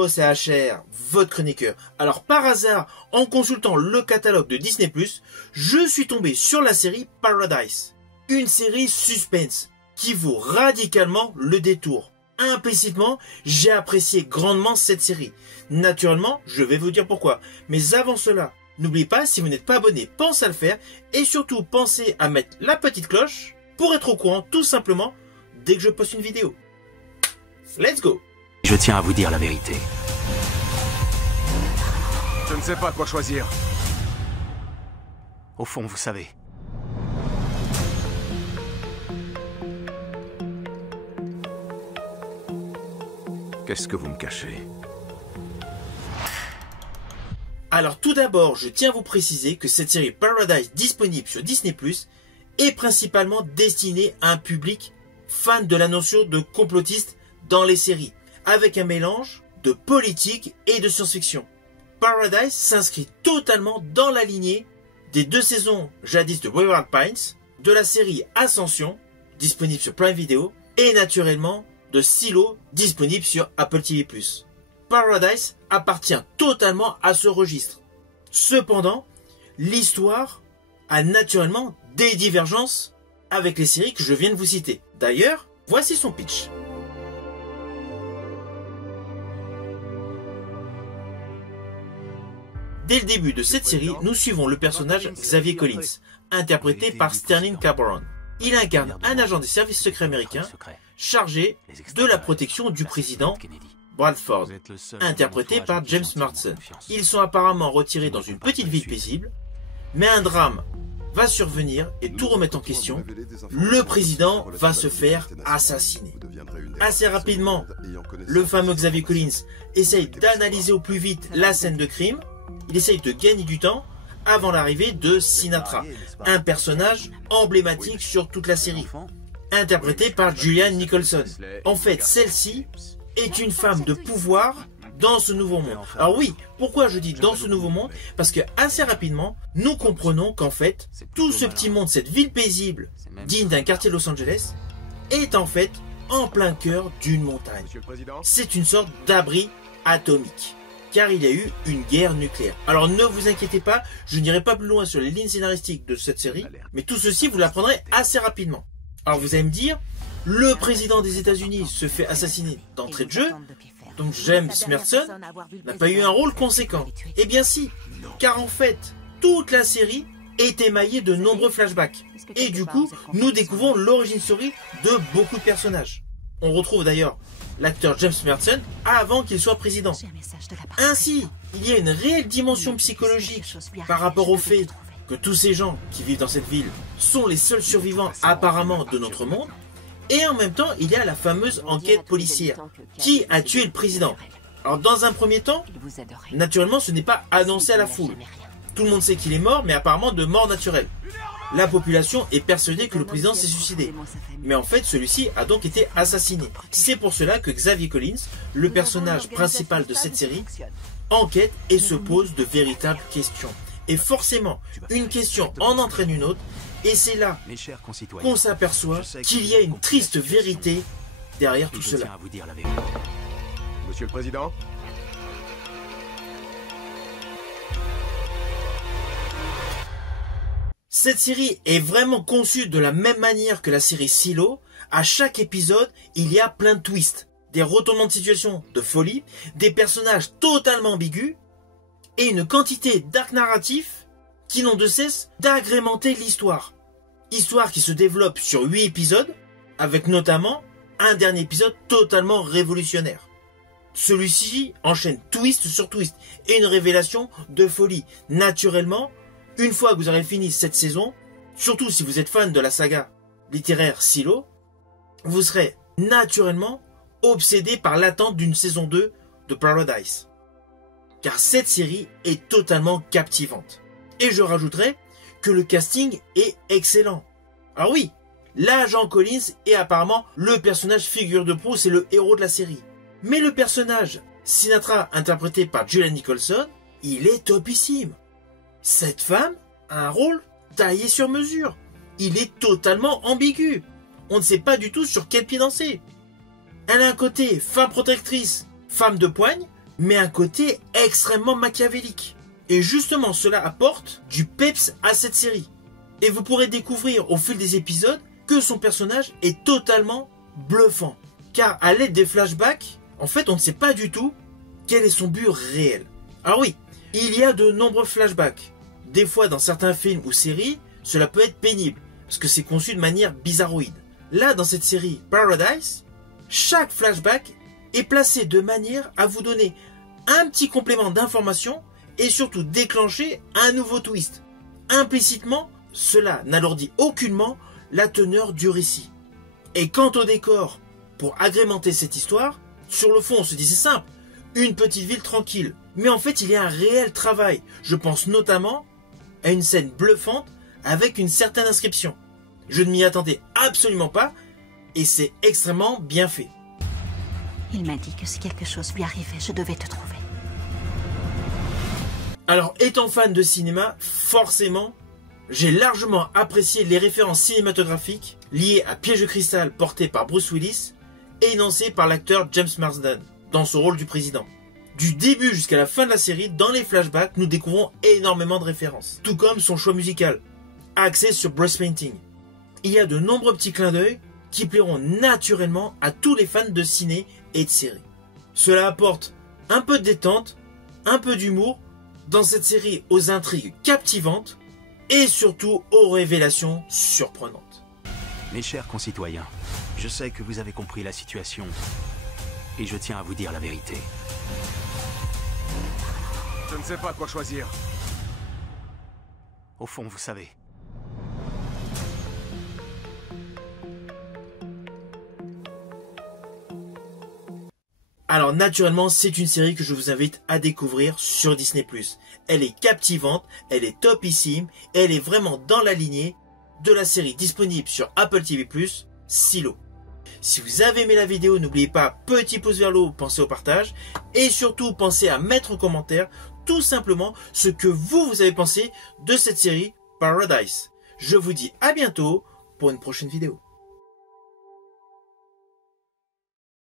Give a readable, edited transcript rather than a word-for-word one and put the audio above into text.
Ciao, c'est HR, votre chroniqueur. Alors par hasard, en consultant le catalogue de Disney+, je suis tombé sur la série Paradise. Une série suspense qui vaut radicalement le détour. Implicitement, j'ai apprécié grandement cette série. Naturellement, je vais vous dire pourquoi. Mais avant cela, n'oubliez pas, si vous n'êtes pas abonné, pensez à le faire. Et surtout, pensez à mettre la petite cloche pour être au courant tout simplement dès que je poste une vidéo. Let's go! Je tiens à vous dire la vérité. Je ne sais pas quoi choisir. Au fond, vous savez. Qu'est-ce que vous me cachez? Alors tout d'abord, je tiens à vous préciser que cette série Paradise disponible sur Disney+, est principalement destinée à un public fan de la notion de complotiste dans les séries, avec un mélange de politique et de science-fiction. Paradise s'inscrit totalement dans la lignée des 2 saisons jadis de Wayward Pines, de la série Ascension, disponible sur Prime Video, et naturellement de Silo, disponible sur Apple TV+. Paradise appartient totalement à ce registre. Cependant, l'histoire a naturellement des divergences avec les séries que je viens de vous citer. D'ailleurs, voici son pitch. Dès le début de cette série, nous suivons le personnage Xavier Collins, interprété par Sterling K. Brown. Il incarne un agent des services secrets américains chargé de la protection du président Bradford, interprété par James Marsden. Ils sont apparemment retirés dans une petite ville paisible, mais un drame va survenir et tout remettre en question. Le président va se faire assassiner. Assez rapidement, le fameux Xavier Collins essaye d'analyser au plus vite la scène de crime. Il essaye de gagner du temps avant l'arrivée de Sinatra, un personnage emblématique sur toute la série, interprété par Julianne Nicholson. En fait, celle-ci est une femme de pouvoir dans ce nouveau monde. Alors oui, pourquoi je dis dans ce nouveau monde? Parce que assez rapidement, nous comprenons qu'en fait, tout ce petit monde, cette ville paisible, digne d'un quartier de Los Angeles, est en fait en plein cœur d'une montagne. C'est une sorte d'abri atomique, car il y a eu une guerre nucléaire. Alors ne vous inquiétez pas, je n'irai pas plus loin sur les lignes scénaristiques de cette série, mais tout ceci vous l'apprendrez assez rapidement. Alors vous allez me dire, le président des États-Unis se fait assassiner d'entrée de jeu, donc James Marsden n'a pas eu un rôle conséquent. Eh bien si, car en fait, toute la série est émaillée de nombreux flashbacks. Et du coup, nous découvrons l'origine story de beaucoup de personnages. On retrouve d'ailleurs l'acteur James Marsden avant qu'il soit président. Ainsi, il y a une réelle dimension psychologique par rapport au fait que tous ces gens qui vivent dans cette ville sont les seuls survivants apparemment de notre monde. Et en même temps, il y a la fameuse enquête policière. Qui a tué le président? Alors dans un premier temps, naturellement ce n'est pas annoncé à la foule. Tout le monde sait qu'il est mort, mais apparemment de mort naturelle. La population est persuadée que le président s'est suicidé. Mais en fait, celui-ci a donc été assassiné. C'est pour cela que Xavier Collins, le personnage principal de cette série, enquête et se pose de véritables questions. Et forcément, une question en entraîne une autre, et c'est là qu'on s'aperçoit qu'il y a une triste vérité derrière tout cela. Monsieur le Président? Cette série est vraiment conçue de la même manière que la série Silo. À chaque épisode, il y a plein de twists, des retournements de situation de folie, des personnages totalement ambigus et une quantité d'arcs narratifs qui n'ont de cesse d'agrémenter l'histoire. Histoire qui se développe sur 8 épisodes, avec notamment un dernier épisode totalement révolutionnaire. Celui-ci enchaîne twist sur twist et une révélation de folie. Naturellement, une fois que vous aurez fini cette saison, surtout si vous êtes fan de la saga littéraire Silo, vous serez naturellement obsédé par l'attente d'une saison 2 de Paradise. Car cette série est totalement captivante. Et je rajouterai que le casting est excellent. Alors oui, l'agent Collins est apparemment le personnage figure de proue, c'est le héros de la série. Mais le personnage Sinatra, interprété par Julianne Nicholson, il est topissime. Cette femme a un rôle taillé sur mesure. Il est totalement ambigu. On ne sait pas du tout sur quel pied danser. Elle a un côté femme protectrice, femme de poigne, mais un côté extrêmement machiavélique. Et justement, cela apporte du peps à cette série. Et vous pourrez découvrir au fil des épisodes que son personnage est totalement bluffant. Car à l'aide des flashbacks, en fait, on ne sait pas du tout quel est son but réel. Alors oui, il y a de nombreux flashbacks. Des fois, dans certains films ou séries, cela peut être pénible, parce que c'est conçu de manière bizarroïde. Là, dans cette série Paradise, chaque flashback est placé de manière à vous donner un petit complément d'information et surtout déclencher un nouveau twist. Implicitement, cela n'alourdit aucunement la teneur du récit. Et quant au décor, pour agrémenter cette histoire, sur le fond on se dit c'est simple, une petite ville tranquille. Mais en fait il y a un réel travail. Je pense notamment à une scène bluffante avec une certaine inscription. Je ne m'y attendais absolument pas et c'est extrêmement bien fait. Il m'a dit que si quelque chose lui arrivait, je devais te trouver. Alors étant fan de cinéma, forcément, j'ai largement apprécié les références cinématographiques liées à Piège de cristal porté par Bruce Willis et énoncé par l'acteur James Marsden dans son rôle du président. Du début jusqu'à la fin de la série, dans les flashbacks, nous découvrons énormément de références, tout comme son choix musical, axé sur Bruce Painting. Il y a de nombreux petits clins d'œil qui plairont naturellement à tous les fans de ciné et de séries. Cela apporte un peu de détente, un peu d'humour dans cette série aux intrigues captivantes et surtout aux révélations surprenantes. Mes chers concitoyens, je sais que vous avez compris la situation et je tiens à vous dire la vérité. Je ne sais pas quoi choisir. Au fond, vous savez. Alors naturellement, c'est une série que je vous invite à découvrir sur Disney+. Elle est captivante, elle est topissime, et elle est vraiment dans la lignée de la série disponible sur Apple TV+, Silo. Si vous avez aimé la vidéo, n'oubliez pas, petit pouce vers le haut, pensez au partage, et surtout pensez à mettre en commentaire tout simplement ce que vous avez pensé de cette série Paradise. Je vous dis à bientôt pour une prochaine vidéo.